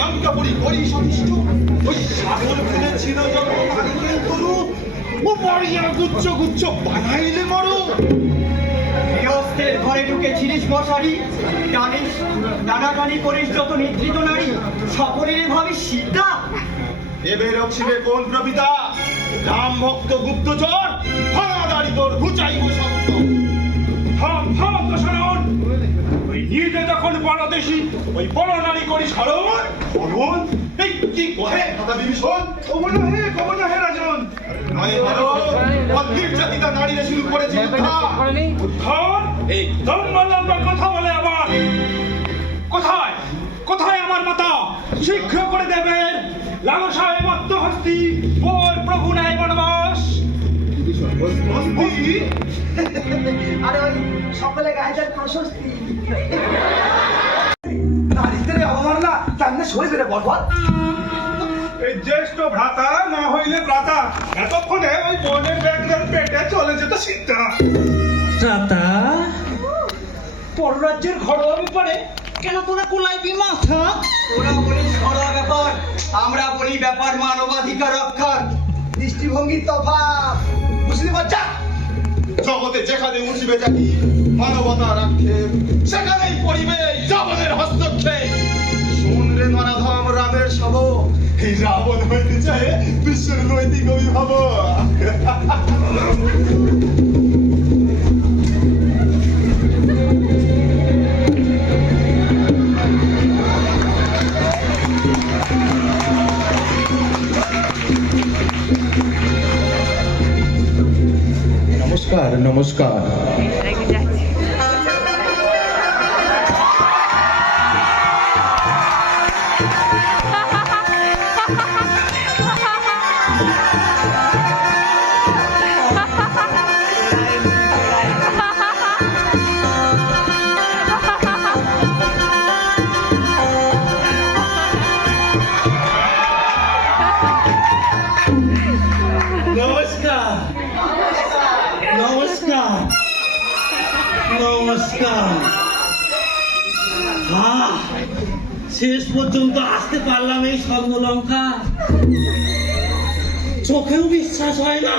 লঙ্কাপুরী গরি সন্তুষ্ট ওই সাগর ফুলে ছিল যখন নারিকেল তরু ও মরিয়া গুচ্ছ গুচ্ছ বানাইলে মরো। গৃহস্থের ঘরে ঢুকে ছিলিস মশারি, টানিস টানাটানি করিস যত নিদ্রিত নারী, সকলের ভাবি সীতা। এবে রক্ষিবে কোন প্রবিতা রাম ভক্ত গুপ্তচর হানাদারি তোর ঘুচাইব সত্য। থাম থাম দশরথ, ওই নিজে যখন পরদেশী ওই বড় নারী করি স্মরণ। বলুন এই কি কহে কথা বিভীষণ? কবল না হে রাজন। নয় বলো অদ্ভুত জাতিটা নারীরা শুরু করেছে উদ্ধার এই লম্বা লম্বা কথা বলে আবার। কোথায় কোথায় আমার মাতা? শীঘ্র করে দেবেন লালসায় মত্ত হস্তি ওর প্রভু নাই বনবাস। আর ওই সকলে গায়ে প্রশস্তি। নারীদের অবমাননা কেমনে সরে বেড়ে বলবল? এই জ্যেষ্ঠ ভ্রাতা না হইলে ভ্রাতা, এতক্ষণে ওই বোনের ব্যাগের পেটে চলে যেত সীতা। রাতা পররাজ্যের ঘরোয়া ব্যাপারে কেন তোরা কোলাইবি মাথা? তোরা বলিস ঘরোয়া ব্যাপার, আমরা বলি ব্যাপার মানবাধিকার রক্ষার। দৃষ্টিভঙ্গির তফাৎ বুঝলি বাচ্চা? জগতে যেখানে উঠিবে জাতি মানবতার আক্ষেপ সেখানেই পড়িবে রাবণের হস্তক্ষেপ। শুনলে নরাধম রামের সব এই রাবণ হইতে চায় বিশ্বের নৈতিক অভিভাবক। নমস্কার নমস্কার। নমস্কার নমস্কার নমস্কার। শেষ পর্যন্ত আসতে পারলাম এই স্বর্ণলঙ্কা। চোখেও বিশ্বাস হয় না।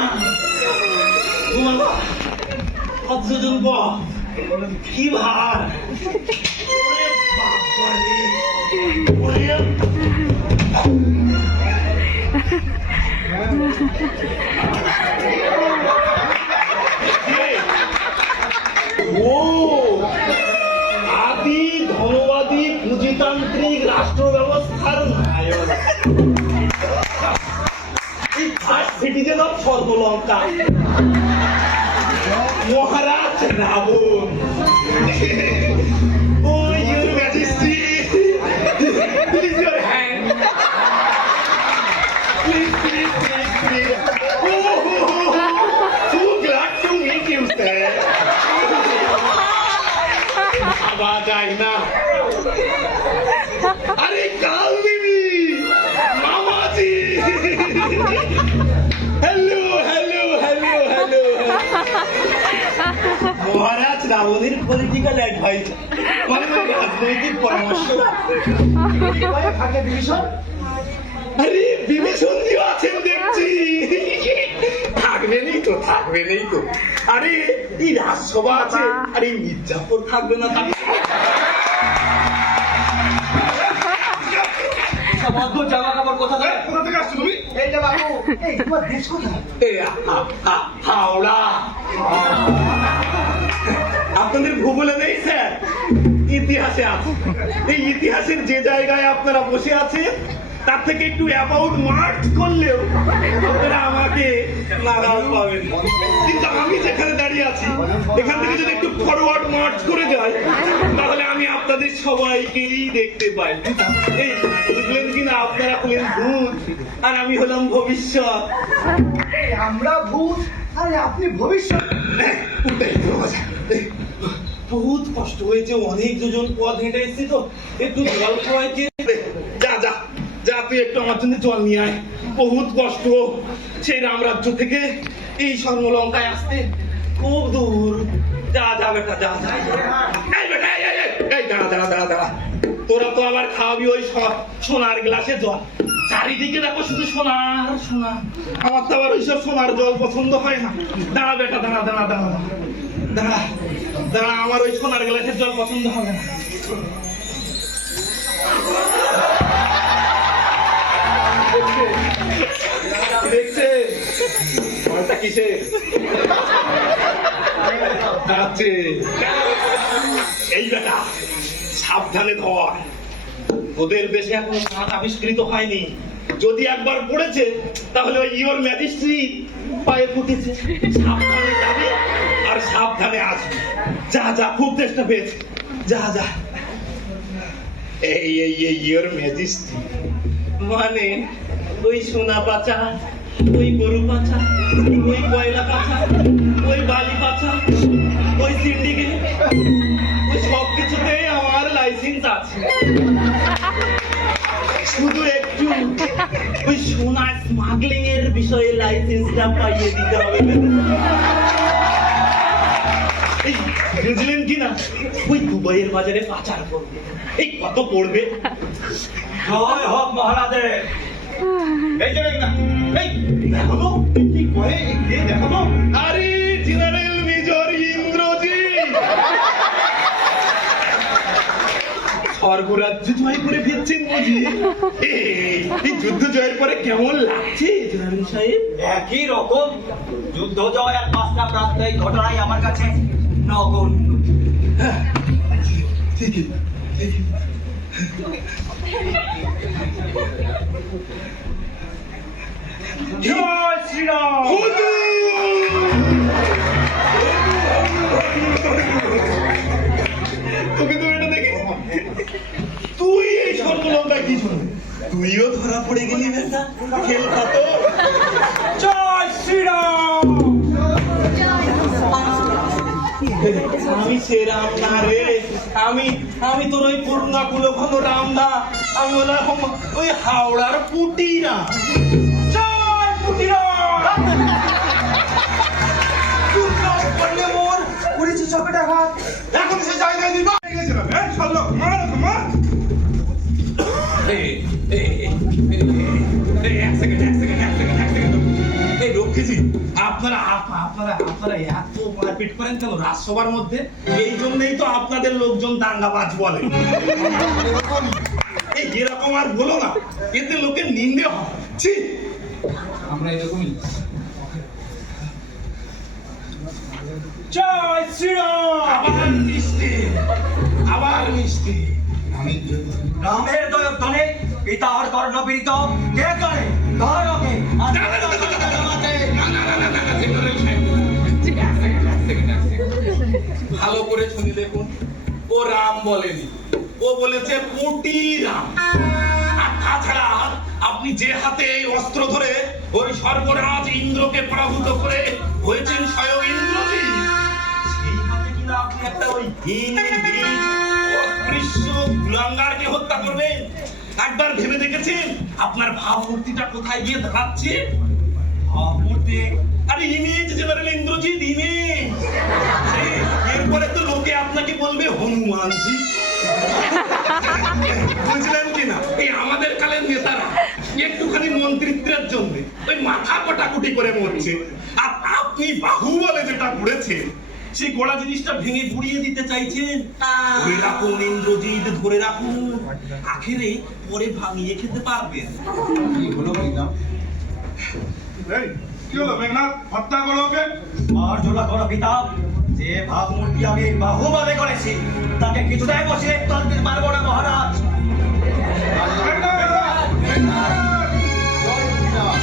অথজন কি ভার! ওরে বাবারে! ওরে ও আদি ধনবাদী পুঁজিতান্ত্রিক রাষ্ট্র ব্যবস্থার নায়ক, citizen of Swarnalanka Maharaj Ravan. O your majesty, please your hand, please please please please. So glad to meet you, sir. आवाज आई ना? अरे काल बीबी, मामा जी, हेलो हेलो हेलो हेलो। মহারাজ রাবণের পলিটিক্যাল অ্যাডভাইজার, মানে রাজনৈতিক পরামর্শ। বিভীষণ, আরে বিভীষণ জি আছেন দেখছি। থাকবেনই তো থাকবেনই তো। আরে এই রাজসভা আছে, আরে মির্জাপুর থাকবে না? জামা কাপড় কোথা থেকে? কোথা থেকে আসছো তুমি? এই যে বাবু, এই তোমার দেশ কোথায়? হাওড়া। আপনাদের ভূগোলে নেই স্যার, ইতিহাসে আছে। এই ইতিহাসের যে জায়গায় আপনারা বসে আছেন তার থেকে একটু অ্যাবাউট মার্চ করলেও আপনারা আমাকে নাগাল পাবেন। কিন্তু আমি যেখানে দাঁড়িয়ে আছি এখান থেকে যদি একটু ফরওয়ার্ড মার্চ করে যাই তাহলে আমি আপনাদের সবাইকেই দেখতে পাই। এই বুঝলেন কিনা? আপনারা হলেন ভূত আর আমি হলাম ভবিষ্যৎ। আমরা ভূত, আরে আপনি ভবিষ্যৎ। বহুত কষ্ট হয়েছে, অনেক দুজন পথ হেঁটে এসেছি তো, একটু জল খাওয়াইছে। যা যা যা, তুই একটু আমার জন্য জল নিয়ে আয়। বহুত কষ্ট সেই রামরাজ্য থেকে এই স্বর্ণলঙ্কায় আসতে, খুব দূর। যা যা বেটা, যা যা। এই বেটা, এই দাঁড়া দাঁড়া দাঁড়া দাঁড়া। তোরা তো আবার খাওয়াবি ওই সোনার গ্লাসে জল। চারিদিকে দেখো শুধু সোনার সোনা। আমার তো আবার ওইসব সোনার জল পছন্দ হয় না। দাঁড়া বেটা, দাঁড়া দাঁড়া দাঁড়া দাঁড়া দাঁড়া, আমার ওই সোনার গ্লাসের জল পছন্দ হবে না। দেখছে ফলটা কিসে যাচ্ছে? এই বেটা সাবধানে ধর, ওদের দেশে এখনো সাত আবিষ্কৃত হয়নি। যদি একবার পড়েছে তাহলে ওই ইওর ম্যাজিস্ট্রেট পায়ে ফুটেছে। সাবধানে যাবে আর সাবধানে আসবে। যা যা, খুব চেষ্টা পেয়েছে, যা যা। এই এই এই ইওর ম্যাজিস্ট্রেট মানে ওই সোনা পাচা, ওই গরু পাচা, ওই কয়লা পাচা, ওই বালি পাচা, ওই সিন্ডিকেট, ওই সব কিছুতেই আমার লাইসেন্স আছে। শুধু একটু ওই সোনা স্মাগলিং এর বিষয়ে লাইসেন্সটা পাইয়ে দিতে হবে। এই বুঝলেন কি না, ওই দুবাইয়ের বাজারে পাচার করবে। এই কত পড়বে? জয় হোক মহারাজের। এই যে না, এই দেখো তো কি করে, এই দেখো তো। আরে জেনারেল মেজর ইন্দ্রজিৎ স্বর্গরাজ্য জয় করে ফিরছেন বুঝি? এই যুদ্ধ জয়ের পরে কেমন লাগছে জেনারেল সাহেব? একই রকম যুদ্ধ জয় আর পাঁচটা প্রান্তিক ঘটনাই আমার কাছে নগণ্য। ঠিকই ঠিকই। জয় শ্রীরাম। তোকে তো এটা দেখে তুই এই স্বর্গলঙ্কা কি শুনবি? তুইও ধরা পড়ে গেলি বেটা, খেল খাতো। জয় শ্রীরাম। আমি সে রাম না রে, আমি আমি তোর ওই করুণা কুলঘন রাম না, আমি ওরকম ওই হাওড়ার পুটি না। জয় পুটিরাম। এখন সে জায়গায় দিবা গেছিলাম। এই শালক মার মার। আপনারা এত মারপিট করেন কেন রাজসভার মধ্যে? এই জন্যই তো আপনাদের লোকজন দাঙ্গাবাজ বলে। এই এরকম আর বলো না, এতে লোকের নিন্দে হয়। ছি, আমরা এরকমই। জয় শ্রীরাম। আবার মিষ্টি, আবার মিষ্টি। রামের দয়নে পিতার কর্ণপীড়িত কে করে ধরকে ভালো করে শুনি দেখুন, ও রাম বলেনি, ও বলেছে পুটি রাম। আর তাছাড়া আপনি যে হাতে এই অস্ত্র ধরে ওই সর্বরাজ ইন্দ্রকে পরাভূত করে হয়েছেন স্বয়ং ইন্দ্রজিৎ, সেই হাতে কিনা আপনি একটা ওই হীন বীর অস্পৃশ্য কুলাঙ্গারকে হত্যা করবেন? একবার ভেবে দেখেছেন আপনার ভাবমূর্তিটা কোথায় গিয়ে দাঁড়াচ্ছে? ভাবমূর্তি আরে ইমেজ জেনারেল ইন্দ্রজিৎ, ইমেজ। এরপরে তো লোকে আপনাকে বলবে হনুমানজি। বুঝলেন কিনা? এই আমাদের কালের নেতারা একটুখানি মন্ত্রিত্বের জন্য ওই মাথা কটাকুটি করে মরছে, আর আপনি বাহুবলে যেটা করেছেন সেই গোড়া জিনিসটা ভেঙে গুড়িয়ে দিতে চাইছেন। ধরে রাখুন ইন্দ্রজিৎ, ধরে রাখুন, আখেরে পরে ভাঙিয়ে খেতে পারবেন। কি হলো ভাইনা? এই কি হলো মেঘনাথ? হত্যা করো ওকে। আর জোলা করো পিতা, যে ভাবমূর্তি আমি বাহুবলে করেছি তাকে কিছুটাই বসিয়ে তলতে পারবো না মহারাজ।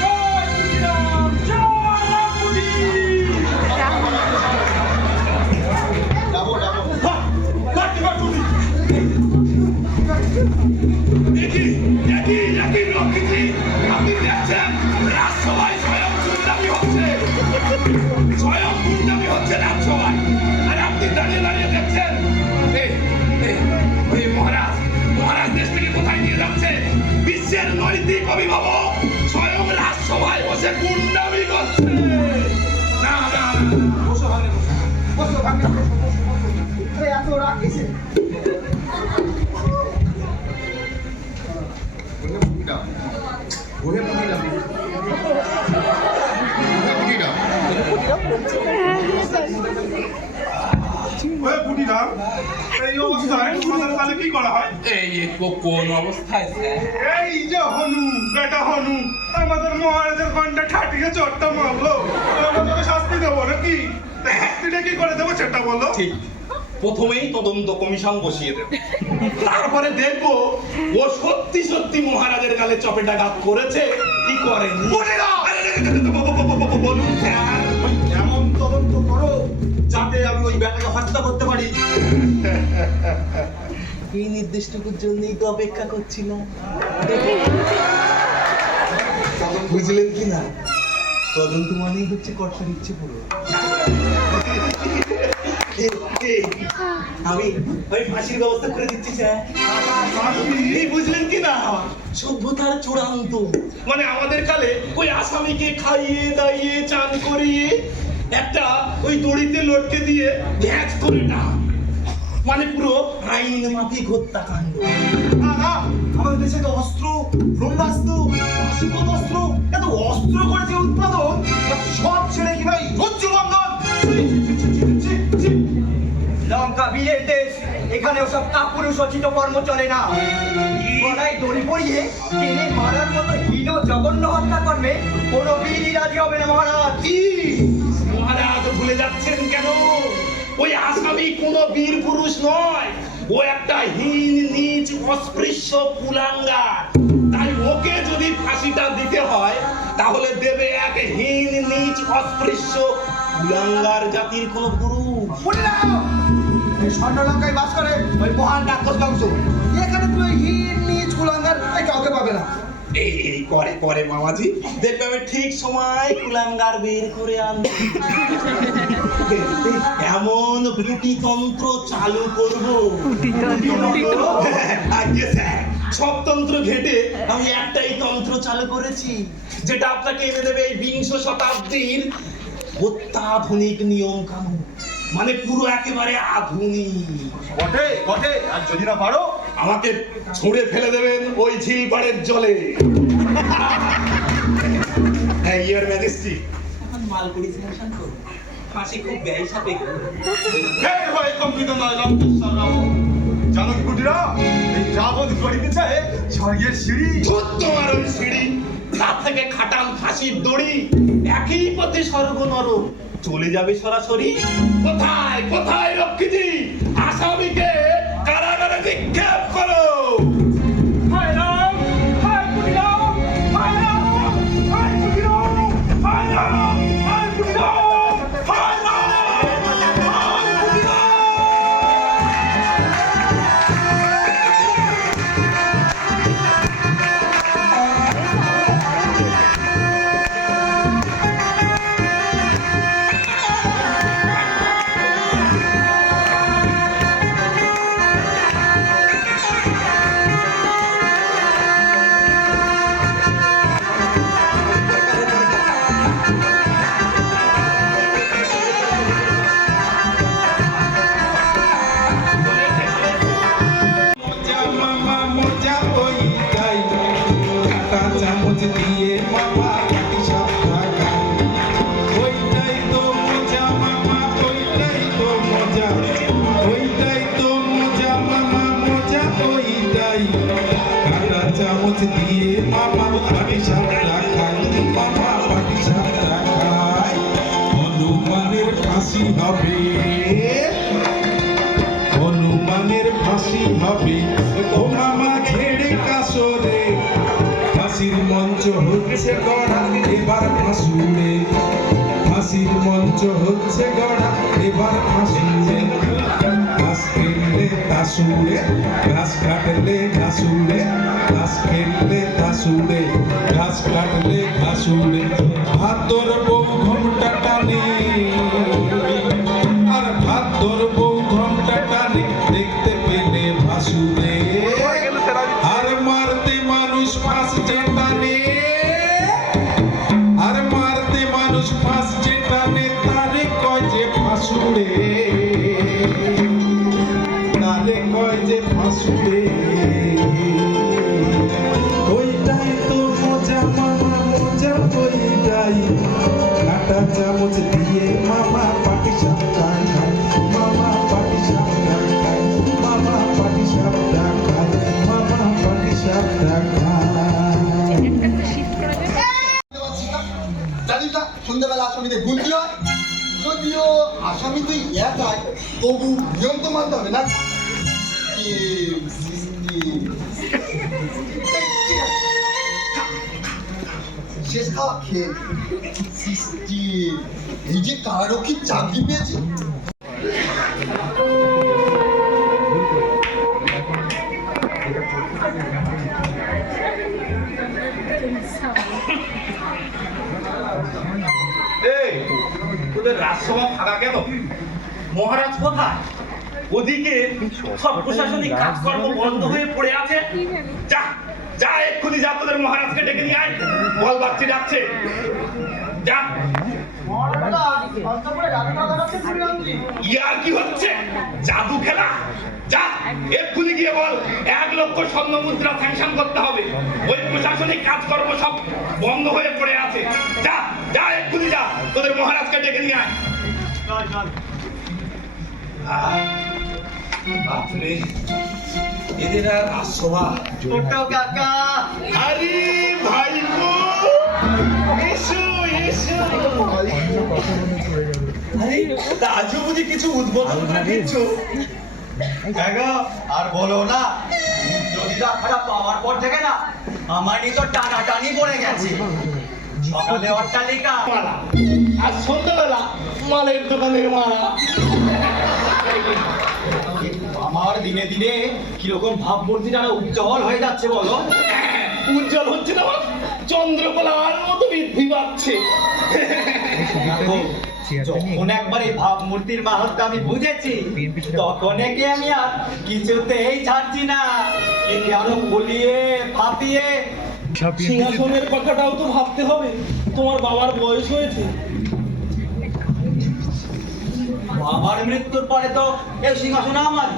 জয় পুটিরাম। জয় রামপুটি। দেখি দেখি দেখি রক্ষিতি, আপনি দেখছেন রাজসভায় স্বয়ং গুন্ডামি হচ্ছে, স্বয়ং গুন্ডামি হচ্ছে রাজসভায়, আর আপনি দাঁড়িয়ে দাঁড়িয়ে দেখছেন। এই মহারাজ, মহারাজ পুটিটা ওহে পুটিটা পুটিটা ওই বুড়িরাম, এই অবস্থায় তোমাদের তাহলে কি করা হয়? এই কোন অবস্থায় স্যার? এই যে হনু, বেটা হনু, আমাদের মহারাজের ঘন্টা ঠাটিয়ে চটটা মারলো, আমাদের শাস্তি দেবো নাকি? তা শাস্তিটা কি করে দেবো সেটা বলো। ঠিক, প্রথমেই তদন্ত কমিশন বসিয়ে দেব, তারপরে দেখবো ও সত্যি সত্যি মহারাজের গালে চপেটাঘাত করেছে কি করেনি। বলুন স্যার। এমন তদন্ত করো যাতে আমি ওই ব্যাটাকে হত্যা করতে পারি। এই নির্দিষ্টটুকুর জন্যই তো অপেক্ষা করছিলাম। বুঝলেন কি না, তদন্ত মানেই হচ্ছে কর্তার ইচ্ছে পুরো। আমি ফাঁসির ব্যবস্থা করে দিচ্ছি স্যার। এই বুঝলেন কি না, সভ্যতার চূড়ান্ত। মানে আমাদের কালে ওই আসামিকে খাইয়ে দাইয়ে চান করিয়ে একটা ওই দড়িতে লটকে দিয়ে ভ্যাজ করে না, মানে পুরো আইন মাফিক হত্যাকাণ্ড। না না, আমাদের দেশে তো অস্ত্র, ব্রহ্মাস্ত্র, পাশবিক অস্ত্র, এত অস্ত্র করেছে উৎপাদন, আর সব ছেড়ে কি ভাই রজ্জু বন্ধন। লঙ্কা বীরের দেশ, এখানে ওসব কাপুরুষোচিত কর্ম চলে না। গলায় দড়ি পরিয়ে টেনে মারার মতো হীন জঘন্য হত্যা কর্মে কোনো বীরই রাজি হবে না মহারাজ। কি মহারাজ ভুলে যাচ্ছেন কেন? ওই আসামি কোনো বীর পুরুষ নয়, ও একটা হীন নীচ অস্পৃশ্য কুলাঙ্গার। তাই ওকে যদি ফাঁসিটা দিতে হয় তাহলে দেবে এক হীন নীচ অস্পৃশ্য কুলাঙ্গার জাতির কোন পুরুষ। এই স্বর্ণলঙ্কায় বাস করে ওই মহান রাক্ষস বংশ, এখানে তুই ওই হিন নিজ কুলাঙ্গার কাউকে পাবে না। এই করে করে মামাজি, দেখবে আমি ঠিক সময় কুলাঙ্গার বের করে আনবো। এমন প্রতিতন্ত্র চালু করবো, আগে স্যার সব তন্ত্র ঘেটে আমি একটাই তন্ত্র চালু করেছি, যেটা আপনাকে এনে দেবে এই 20 শতাব্দীর অত্যাধুনিক নিয়ম কানুন। মানে পুরো একেবারে আধুনিক। বটে বটে, আর যদি না পারো আমাকে ছুঁড়ে ফেলে দেবেন ওই ঝিলপাড়ের জলে। হ্যাঁ, ইয়োর ম্যাজেস্টি। এখন মালগুড়ি স্যাংশন করো, ফাঁসি খুব ব্যয় সাপেক্ষ। হে ভাই কম্পিত নয় লঙ্কেশ্বর রাবণ। জানো কি কুটিরা, এই রাবণ গড়িতে চায় স্বর্গের সিঁড়ি। ধুর তোমার ওই সিঁড়ি, তার থেকে খাটান ফাঁসির দড়ি, একই পথে স্বর্গ নরক চলে যাবে সরাসরি। কোথায় কোথায় রক্ষিজি, আসামিকে কারাগারে নিক্ষেপ করো। হায় রাম, হায় বুড়িরাম, হায় রাম, হায় বুড়িরাম, হায় রাম, হায় বুড়িরাম, হায় রাম, হায় বুড়িরাম। মোজা মামা মোজা ওইটাই কাটা চামচ দিয়ে মামা কাটি সব খায়। ওইটাই তো মোজা মামা, ওইটাই তো মোজা, ওইটাই তো মোজা মামা মোজা ওইটাই কাটা চামচ দিয়ে মামা কাটি সব খায়। মামা কাটি সব খায়। হনুমানের ফাঁসি হবে, হনুমানের ফাঁসি হবে ও মামা ঝেড়ে কাসরে। ফাঁসির মঞ্চ হচ্ছে গড়া এবার ফাঁসুরে, ফাঁসির মঞ্চ হচ্ছে গড়া এবার ফাঁসুরে। ঘাস খেললে তাসুরে, ঘাস কাটলে ঘাসুরে, ঘাস খেললে তাসুরে, ঘাস কাটলে ঘাসুরে। ভাতর বউ ঘোমটা টানে, আর ভাত ধরবো ঘন্টা টানে দেখতে পেলে ভাসুরে। আর মারতে মানুষ ফাঁস যেটানে, আর মারতে মানুষ ফাঁস যেটানে তারে কয় যে ফাঁসুরে, তারে কয় যে ফাঁসুরে। ওইটাই আসামি তুই একাই, তবু নিয়ম তো মানতে হবে না? শেষ খাওয়া খেয়ে সিস্টেম। এই যে কারারক্ষীর চাকরি পেয়েছে, এই তোদের রাজসভা ফাঁকা কেন? মহারাজ কোথায়? ওদিকে সব প্রশাসনিক কাজকর্ম বন্ধ হয়ে পড়ে আছে। যা যা, এক্ষুনি যা, তোদের মহারাজকে ডেকে নিয়ে আয়। বল বাচ্চি ডাকছে, যা। ইয়ার কি হচ্ছে? জাদু খেলা? যা এক্ষুনি গিয়ে বল 1 লক্ষ স্বর্ণ মুদ্রা স্যাংশন করতে হবে। ওই প্রশাসনিক কাজকর্ম সব বন্ধ হয়ে পড়ে আছে। যা যা, এক্ষুনি যা, তোদের মহারাজকে ডেকে নিয়ে আয়। বাপরে, এদের আর রাজসভা। ছোট্টো কাকা, আরে ভাইপো, এসো এসো। আরে রাজু বুঝি কিছু উদ্বোধন করে দিচ্ছ? আর বলো না, নদীটা খারাপ পাওয়ার পর থেকে না আমারই তো টানাটানি পড়ে গেছে। সকালে অট্টালিকা, মালা, আর সন্ধ্যাবেলা মালের দোকানের মালা। আমার দিনে দিনে কিরকম ভাবমূর্তি যেন উজ্জ্বল হয়ে যাচ্ছে বলো। উজ্জ্বল হচ্ছে না, চন্দ্রকলার মতো বৃদ্ধি পাচ্ছে। যখন একবার এই ভাবমূর্তির মাহাত্ম্য আমি বুঝেছি, তখন একে আমি আর কিছুতেই ছাড়ছি না। একে আরো বলিয়ে ফাঁপিয়ে সিংহাসনের কথাটাও তো ভাবতে হবে, তোমার বাবার বয়স হয়েছে। আমার মৃত্যুর পরে তো এই সিংহাসন আমার।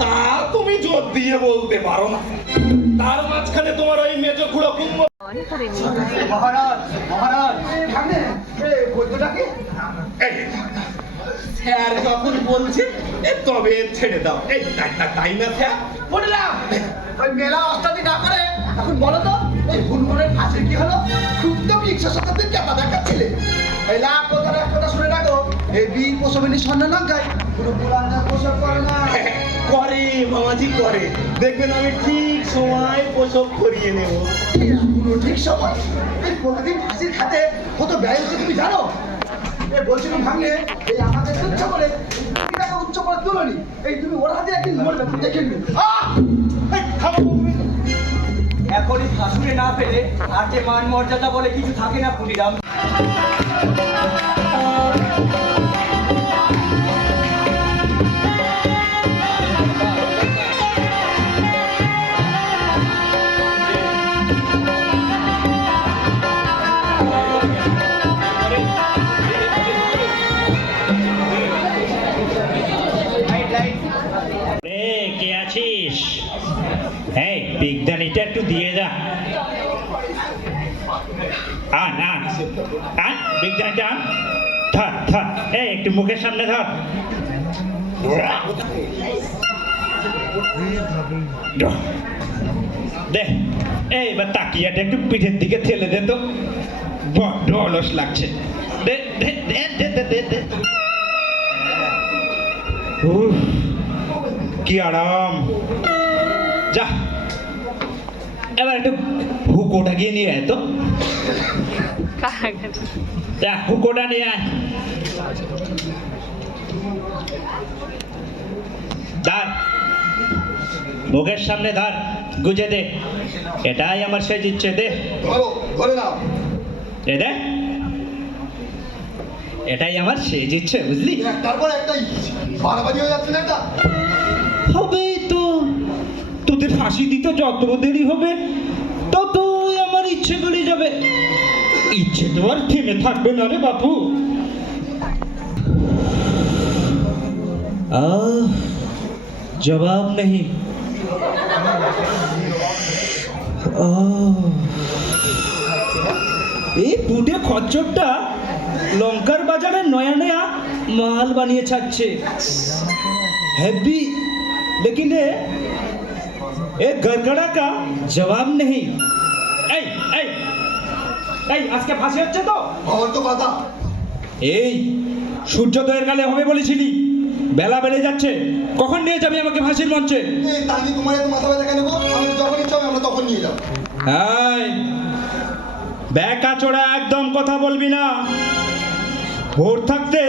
তা তুমি জোর দিয়ে বলতে পারো না। তার মাঝখানে তোমার ওই মেজো খুঁড়ো কুম্ভ। মহারাজ, মহারাজ, বৈদ্যটাকে এই, স্যার যখন বলছে তবে ছেড়ে দাও। এই তাই না স্যার? বললাম ওই মেলা অষ্টাদি না করে এখন বলো তো এই হুনমনের ফাঁসির কি হলো? খুব তো 20 শতাব্দীর চাপা দেখাচ্ছিলে। এই লাখ কথা শুনে রাখো, এই বীর প্রসবের স্বর্ণলঙ্কায় কোনো পুরাণের প্রসব করে না। করে মামাজি করে, দেখবেন আমি ঠিক সময় প্রসব করিয়ে নেব। পুরো ঠিক সময়। এই প্রতিদিন ফাঁসির খাতে কত ব্যয় হচ্ছে তুমি জানো? এই বলছিলাম ভাঙলে এই আমাদের তুচ্ছ করে টাকা উচ্চ করে তুলনি। এই তুমি ওর হাতে একদিন মরবে, তুমি দেখে নিও। এখনই শাশুড়ে না পেলে আর যে মান মর্যাদা বলে কিছু থাকে না পুরিরাম। কে আছিস? এই বিজ্ঞানীটা একটু দিয়ে যা। আন আন আন, বিজ্ঞানীটা আন। ধর ধর, এই একটু মুখের সামনে ধর। দে, এইবার তাকিয়াটা একটু পিঠের দিকে ঠেলে দে তো, বড্ড অলস লাগছে। দে দে দে দে দে দে দে। উফ, কি আরাম। যা, এবার একটু হুকোটা গিয়ে নিয়ে আয় তো। যা, হুকোটা নিয়ে আয়। ধর, মুখের সামনে ধর, গুজে দে। এটাই আমার শেষ ইচ্ছে। দে, ধরে নাও। এ দে, এটাই আমার শেষ ইচ্ছে, বুঝলি? তারপর একটাই বাড়াবাড়ি হয়ে যাচ্ছে না এটা? হবে তো, তোদের ফাঁসি দিতে যত দেরি হবে ততই আমার ইচ্ছে বেড়ে যাবে। ইচ্ছে তো আর থেমে থাকবে না রে বাপু। জবাব নেই। এই পুটে খচ্চরটা লঙ্কার বাজারে নয়া নয়া মাল বানিয়ে ছাড়ছে। हैवी, लेकिन ये गड़गड़ा का जवाब नहीं। এই এই এই, আজকে ফাঁসি হচ্ছে তো? আমার তো কথা। এই সূর্যোদয়ের কালে হবে বলেছিলি, বেলা বেড়ে যাচ্ছে, কখন নিয়ে যাবি আমাকে ফাঁসির মঞ্চে? এই তানি তোমার এত মাথা ব্যথা কেন গো? আমি যখন ইচ্ছা হবে আমরা তখন নিয়ে যাবো। এই ব্যাকা চোরা একদম কথা বলবি না। ভোর থাকতে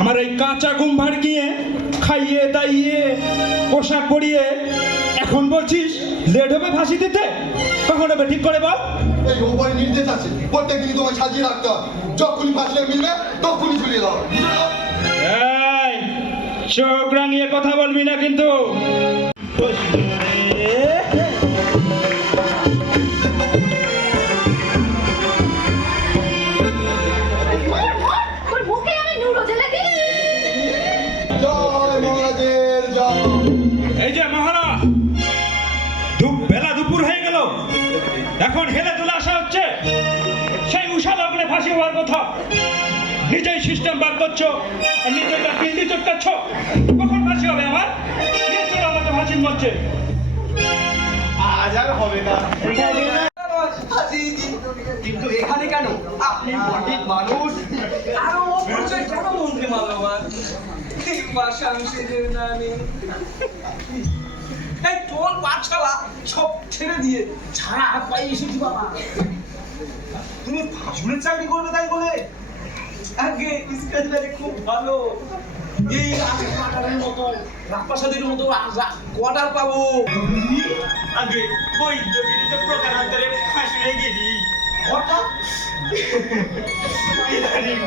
আমার এই কাঁচা ঘুম ভাড়কিয়ে খাইয়ে দাইয়ে পোশাক পরিয়ে এখন বলছিস লেট হবে ফাঁসি দিতে? কখন হবে ঠিক করে বল। এই ওপরে নির্দেশ আছে, প্রত্যেকদিনই তোমায় সাজিয়ে রাখতে হবে। যখনই ফাঁসিয়ে মিলবে তখনই ঝুলিয়ে দাও। এই চোখ রাঙিয়ে কথা বলবি না কিন্তু। তোর মুখে আমি নুরো জ্বেলে দিই। জয় মহারাজের জয়। এই যে মহারাজ, বেলা দুপুর হয়ে গেল, এখন হেলে তুলে আসা হচ্ছে। সেই উষা লগ্নে ফাঁসি হওয়ার কথা, নিজেই সিস্টেম বার করছো আর নিজেটা পিন্ডি চটকাচ্ছ। কখন ফাঁসি হবে আমার? নিয়ে চলো আমাকে ফাঁসির মঞ্চে। আজ আর হবে না। কিন্তু এখানে কেন? আপনি পণ্ডিত মানুষ। আরো পরিচয় কেন মন্ত্রী মালবান? এই পাশাংশের নামে এই তোর পাঠশালা সব ছেড়ে দিয়ে ছাড়া হাত পায়ে এসেছি বাবা। তুমি ফাঁসুরের চাকরি করবে তাই বলে? আগে স্কেচটারে খুব ভালো, এই রাজপাটারের মতো রাজপ্রাসাদের মতো কোয়ার্টার পাবো। আগে বৈদ্যগিরিতে প্রকারান্তরে ফাঁসিয়ে গেলি। হঠাৎ ইদানিং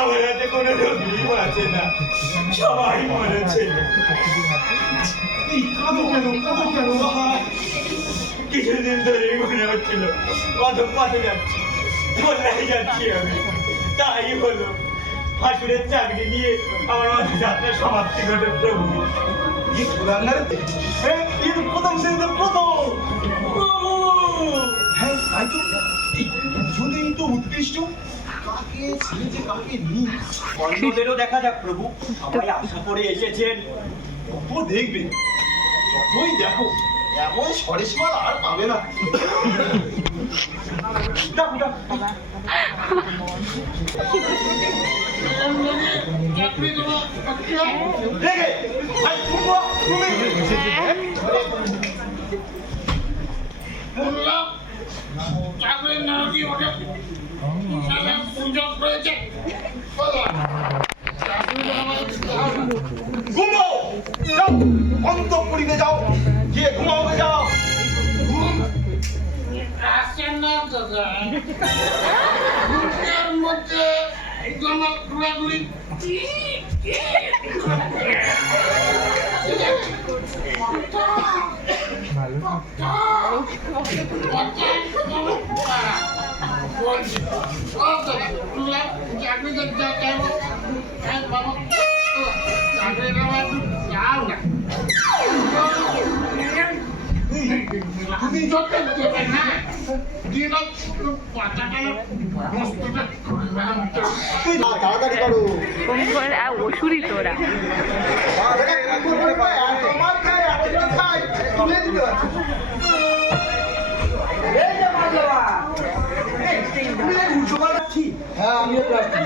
আমার হাতে কোনো রোগী আছে না, সবাই মরেছে। কাঁদো কেন ভাই? কিছুদিন ধরেই মনে হচ্ছিল কদম পাতে যাচ্ছি, বললাই যাচ্ছি আমি। তাই হলো, ফাঁসুরের চাকরি নিয়ে আমার মাঝে যাত্রা সমাপ্তি ঘটে প্রভু। কিন্তু প্রথম শ্রেণীতে প্রথম হ্যাঁ তাই তো। দুজনেই তো উৎকৃষ্ট, কাকে ছেড়েছে কাকে নি অন্যদেরও দেখা যাক প্রভু, সবাই আশা করে এসেছেন। তো দেখবে, যতই দেখো এমন সরেসমাল আর পাবে না। ডাকো, ডাকো। রেগে ভাই তুমি ঘুমাও, যাও অন্তঃপুরীতে যাও, গিয়ে ঘুমাওকে যাও। মধ্যে ঘোরাঘুরি তুমি যত দেবে না দিন তাড়াতাড়ি করো। ওষুধই তোরা। তোমার খাই আমাদের খাই তুলে দিতে পারছি। হ্যাঁ আমিও প্রার্থী।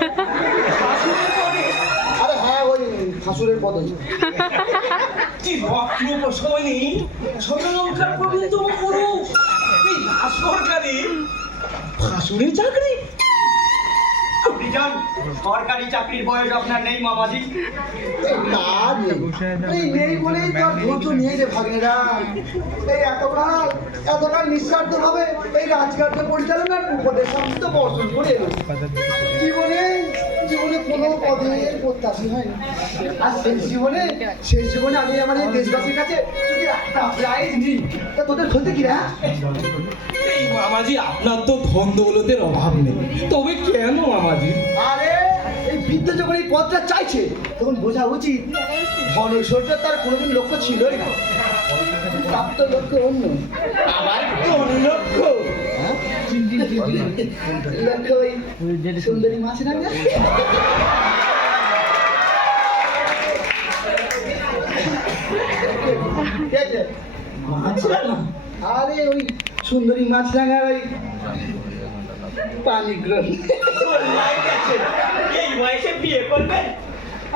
আরে হ্যাঁ ওই শাশুড়ের পদে। কি রক্ত সময় সরকার পর্যন্ত করু এই সরকারি ফাঁসুরের চাকরি। আপনি যান, সরকারি চাকরির বয়স আপনার নেই মামাজি। না এই নেই বলেই তো আর ধৈর্য নিয়ে যে ভাগেরা। এই এতকাল নিঃস্বার্থ ভাবে এই রাজকার্য পরিচালনার উপদেশ আমি তো বর্জন করে এলো। জীবনে কোনো পদের প্রত্যাশী হয়নি। আর শেষ জীবনে আমি আমার এই দেশবাসীর কাছে যদি একটা প্রাইজ নিই, তা তোদের ক্ষতি কি রা? এই মামাজি আপনার তো ধন দৌলতের অভাব নেই, তবে কেন মামাজি? আরে এই বৃদ্ধ যখন এই পদটা চাইছে তখন বোঝা উচিত ধনৈশ্বর্য তার কোনোদিন লক্ষ্য ছিলই না। প্রাপ্ত লক্ষ্য অন্য। আবার কোন লক্ষ্য? লক্ষ্য ওই সুন্দরী মাছ না। আরে ওই সুন্দরী মাছরাঙার ওই পানি গ্রহণ। এই বয়সে বিয়ে করবে?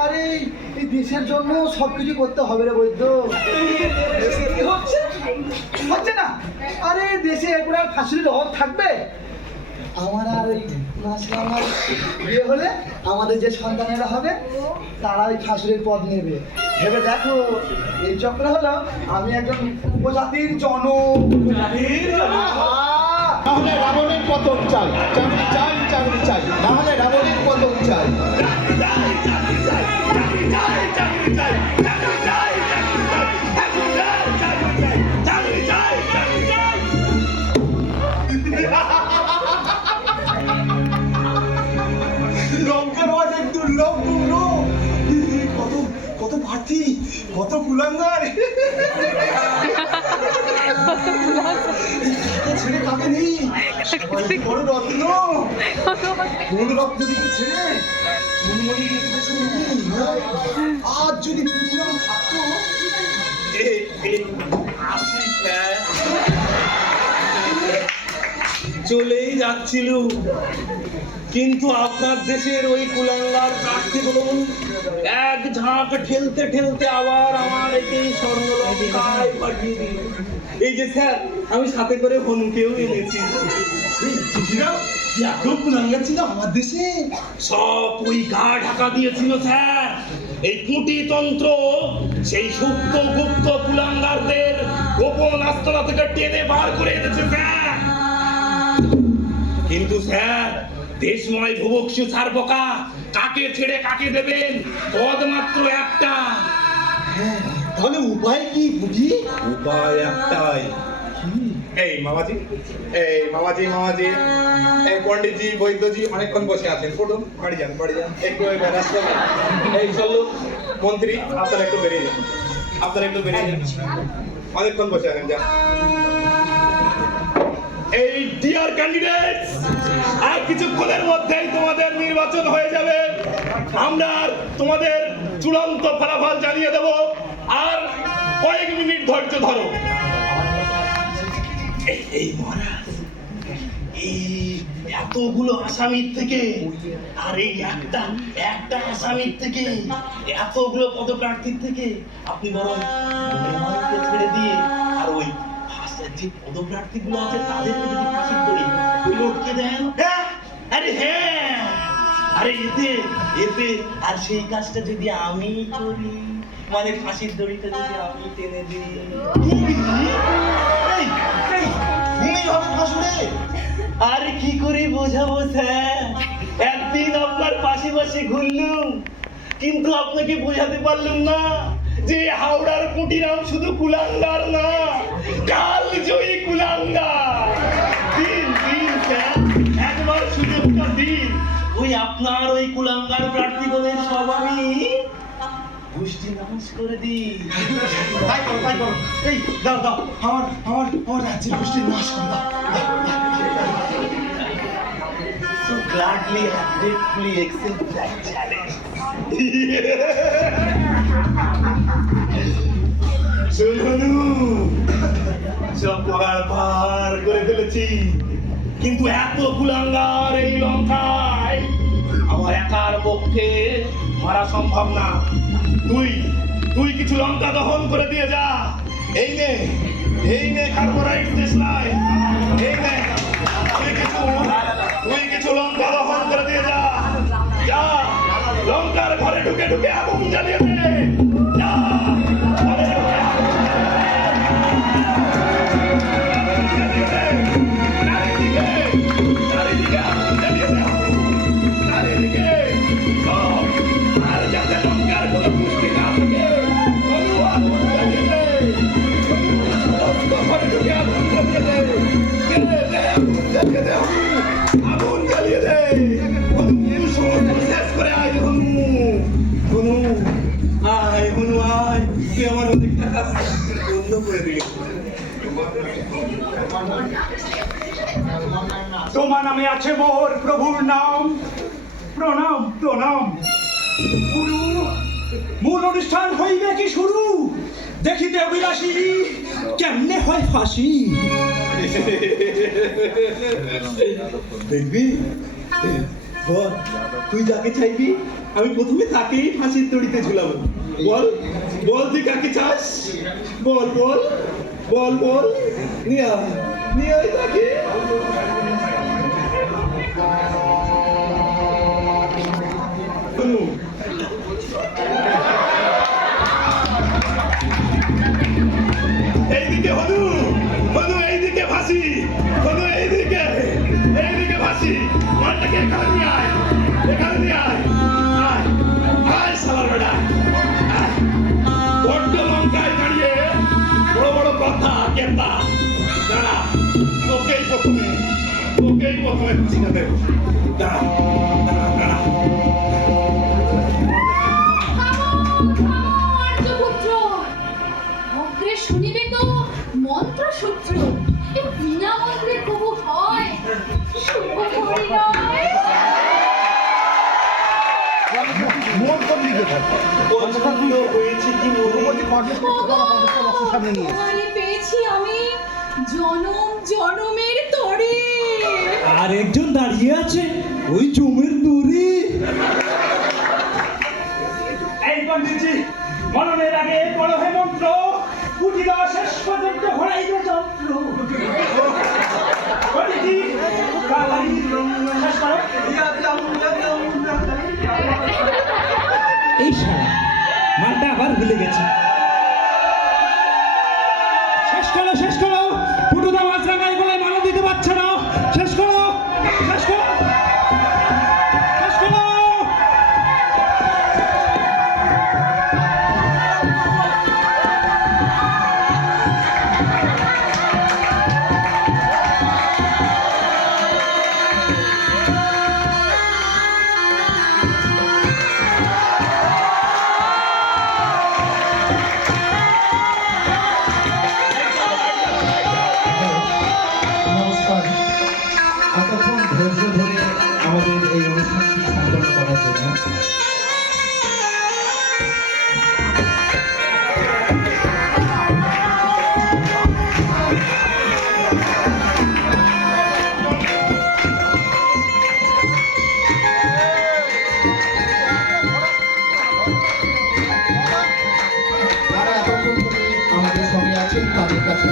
আরে এই দেশের জন্য সবকিছু করতে হবে রে বৈদ্য। কি হচ্ছে? হচ্ছে না? আরে দেশে এরপরে আর ফাঁসির অভাব থাকবে? আমার আর ওই মাসে আমার বিয়ে হলে আমাদের যে সন্তানেরা হবে তারা ওই ফাঁসির পদ নেবে। ভেবে দেখো, এই চক্র হলো আমি একজন উপজাতির তাহলে রাবণের পতন চাই, চাকরি চাই, চাকরি চাই, নাহলে রাবণের পতন চাই। লঙ্কার আওয়াজ এক দুর্লভ গুণ। কত কত প্রার্থী, কত কুলাঙ্গার। ছেড়ে কাকে নেই, সবাই বড় রত্ন। কোন রত্ন দিকে ছেড়ে মনমণি দিকে বেছে নেই। আজ যদি পৃথিবী থাকতো। চলেই যাচ্ছিল, কিন্তু আপনার দেশের ওই কুলাঙ্গার প্রার্থীগুলো এক ঝাঁক ঠেলতে ঠেলতে আবার আমার এই স্বর্ণলঙ্কায় পাঠিয়ে দিল। এই যে স্যার, আমি সাথে করে হনুকেও এনেছি। কুলাঙ্গার ছিল আমার দেশে। সব ওই গা ঢাকা দিয়েছিল স্যার। এই কুটিতন্ত্র সেই সুপ্ত গুপ্ত কুলাঙ্গারদের গোপন আস্তরা থেকে টেনে বার করে এনেছে স্যার। কিন্তু স্যার, দেশময় ভুবুক্ষু ছারপোকা কাকে ছেড়ে কাকে দেবেন? পদ মাত্র একটা। তাহলে উপায় কি বুঝি? উপায় একটাই। এই মামাজি, এই পণ্ডিতজি, বৈদ্যজি অনেকক্ষণ বসে আছেন। পড়ুন, বাড়ি যান, বাড়ি যান। একটু ব্যস্ত। এই চলুন মন্ত্রী, আপনারা একটু বেরিয়ে যান, অনেকক্ষণ বসে আছেন, যান। এই ডিয়ার ক্যান্ডিডেটস, আর কিছুক্ষণের মধ্যেই তোমাদের নির্বাচন হয়ে যাবে। আমরা তোমাদের চূড়ান্ত ফলাফল জানিয়ে দেব। আর কয়েক মিনিট ধৈর্য ধরো। এই মহারাজ, এই এতগুলো আসামির থেকে আর এই একটা আসামির থেকে এতগুলো পদপ্রার্থীর থেকে আপনি বরং মনোনয়নকে ছেড়ে দিয়ে আর ওই যে পদপ্রার্থীগুলো আছে তাদেরকে যদি ফাঁসির দড়ি লটকে দেন। আরে হ্যাঁ, আরে এতে আর সেই কাজটা যদি আমি করি, মানে ফাঁসির দড়িটা যদি আমি টেনে দিই, তুমি হবে ফাঁসুড়ে। আর কি করে বোঝাবো স্যার? একদিন আপনার পাশে ঘুরলুম, কিন্তু আপনাকে বোঝাতে পারলাম না যে হাওড়ার কুটিরাম শুধু কুলাঙ্গার না, কাল জয়ী কুলাঙ্গার। দিন স্যার, একবার সুযোগটা দিন। ওই আপনার ওই কুলাঙ্গার প্রার্থীগণের সব আমি গোষ্ঠী নাশ করে দিই। তাই করো। এই দাও, আমার রাজ্যের গোষ্ঠীর নাশ করে দাও। So gladly and gratefully accept that challenge. সব পার করে ফেলেছি, কিন্তু এত কুলাঙ্গার এই লঙ্কায় আমার একার পক্ষে মারা সম্ভব না। তুই কিছু লঙ্কা দহন করে দিয়ে যা। এই নে কার্বোরাইট দেশলাই, এই নে তুই কিছু লঙ্কা দহন করে দিয়ে যা। লঙ্কার ঘরে ঢুকে আগুন জ্বালিয়ে দে। যা, ঘরে ঢুকে আগুন চারিদিকে আগুন জ্বালিয়ে দে। চারিদিকে সব, আর যাতে লঙ্কার কোনো পুষ্টি না থাকে আগুন জ্বালিয়ে দে। ঘরে ঢুকে আগুন জ্বালিয়ে দে। আগুন জ্বালিয়ে দে। শেষ করে আয় হনু, আয় তুই আমার অনেকটা কাজ বন্ধ করে দিলি। তোমার নামে আছে মোর প্রভুর নাম। প্রণাম। গুরু, মূল অনুষ্ঠান হইবে কি শুরু? দেখিতে অভিলাষী কেমনে হয় ফাঁসি। দেখবি বল, তুই যাকে চাইবি আমি প্রথমে তাকেই ফাঁসির দড়িতে ঝুলাবো। বল বল, তুই কাকে চাস? বল বল বল বল, নিয়ে আয়, নিয়ে আয় তাকে। এইদিকে হনু, হনু এইদিকে ফাঁসি, হনু এইদিকে, এইদিকে ফাঁসি। মালটাকে এখানে নিয়ে আয়, এখানে নিয়ে আয়, আয় আয় শালার বেটা, আয়। বড্ড লঙ্কায় দাঁড়িয়ে বড় বড় কথা কেতা, দাঁড়া, তোকেই প্রথমে ফাঁসিটা দেবো। দাঁড়া দাঁড়া দাঁড়া। শুনিবে তো মন্ত্রসূত্র, বিনা মন্ত্রে কবু হয় শুভ পরিণয়। মন কোন দিকে থাকে? পছন্দ হয়েছে কি সামনে নিয়ে তোমারে পেয়েছি আমি জনম জনমের তরে। আর একজন দাঁড়িয়ে আছে ওই জমের দূরে। এই পণ্ডিতজি, মরণের আগে বড় হে মন্ত্র, কুটিরা শেষ পর্যন্ত হরাইবে যন্ত্র। পণ্ডিতজি, তাড়াতাড়ি শেষ করো। এই শালা মালটা আবার ভুলে গেছে। শেষ করো শেষ করো, পুটুদা মাছরাঙাই বলে মালা দিতে পারছে না। শেষ করো শেষ করো শেষ করো। নমস্কার। এতক্ষণ ধৈর্য ধরে আমাদের এই অনুষ্ঠানটি সম্পন্ন করার জন্য যারা এতক্ষণ ধরে আমাদের সঙ্গে আছেন তাদের কাছে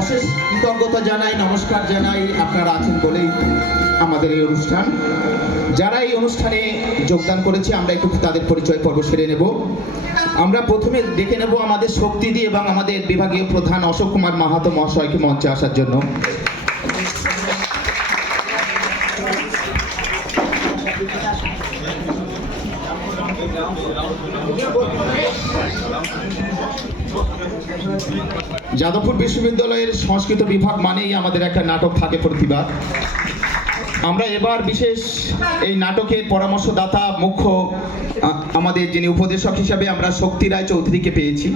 অশেষ কৃতজ্ঞতা জানাই, নমস্কার জানাই। আপনারা আছেন বলেই আমাদের এই অনুষ্ঠান। যারা এই অনুষ্ঠানে যোগদান করেছে আমরা একটু তাদের পরিচয় পর্ব সেরে নেব। আমরা প্রথমে ডেকে নেব আমাদের শক্তিদি এবং আমাদের বিভাগীয় প্রধান অশোক কুমার মাহাতো মহাশয়কে মঞ্চে আসার জন্য। যাদবপুর বিশ্ববিদ্যালয়ের সংস্কৃত বিভাগ মানেই আমাদের একটা নাটক থাকে প্রতিবার। আমরা এবার বিশেষ এই নাটকের পরামর্শদাতা মুখ্য আমাদের যিনি উপদেশক হিসাবে আমরা শক্তি রায় চৌধুরীকে পেয়েছি।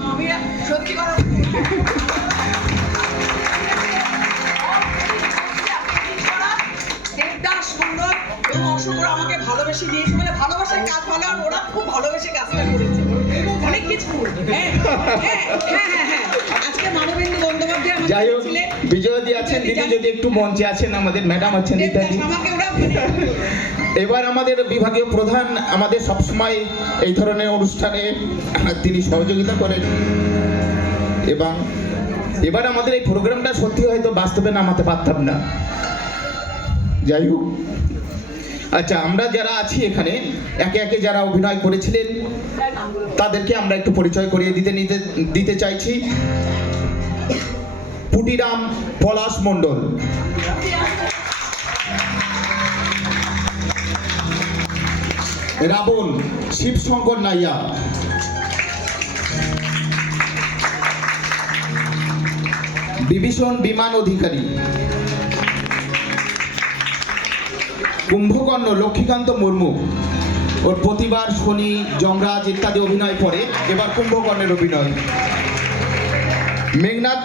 আমাকে ভালোবেসে দিয়েছে বলে ভালোবাসার কাজ ভালো, আর ওরা খুব ভালোবেসে কাজটা করেছে, অনেক কিছু। আজকে মানবেন্দু বন্দ্যোপাধ্যায় যাই হোক, বিজয়দি আছেন, দিদি যদি একটু মঞ্চে আছেন, আমাদের ম্যাডাম আছেন ইত্যাদি। এবার আমাদের বিভাগীয় প্রধান আমাদের সবসময় এই ধরনের অনুষ্ঠানে তিনি সহযোগিতা করেন এবং এবার আমাদের এই প্রোগ্রামটা সত্যি হয়তো বাস্তবে নামাতে পারতাম না। যাই হোক, আচ্ছা, আমরা যারা আছি এখানে একে একে যারা অভিনয় করেছিলেন তাদেরকে আমরা একটু পরিচয় করিয়ে দিতে চাইছি। পুটিরাম পলাশ মণ্ডল, রাবণ শিবশঙ্কর নাইয়া, বিভীষণ বিমান অধিকারী, কুম্ভকর্ণ লক্ষ্মীকান্ত মুর্মু। ওর প্রতিবার শনি, যমরাজ ইত্যাদি অভিনয় করে, এবার কুম্ভকর্ণের অভিনয়। মেঘনাথ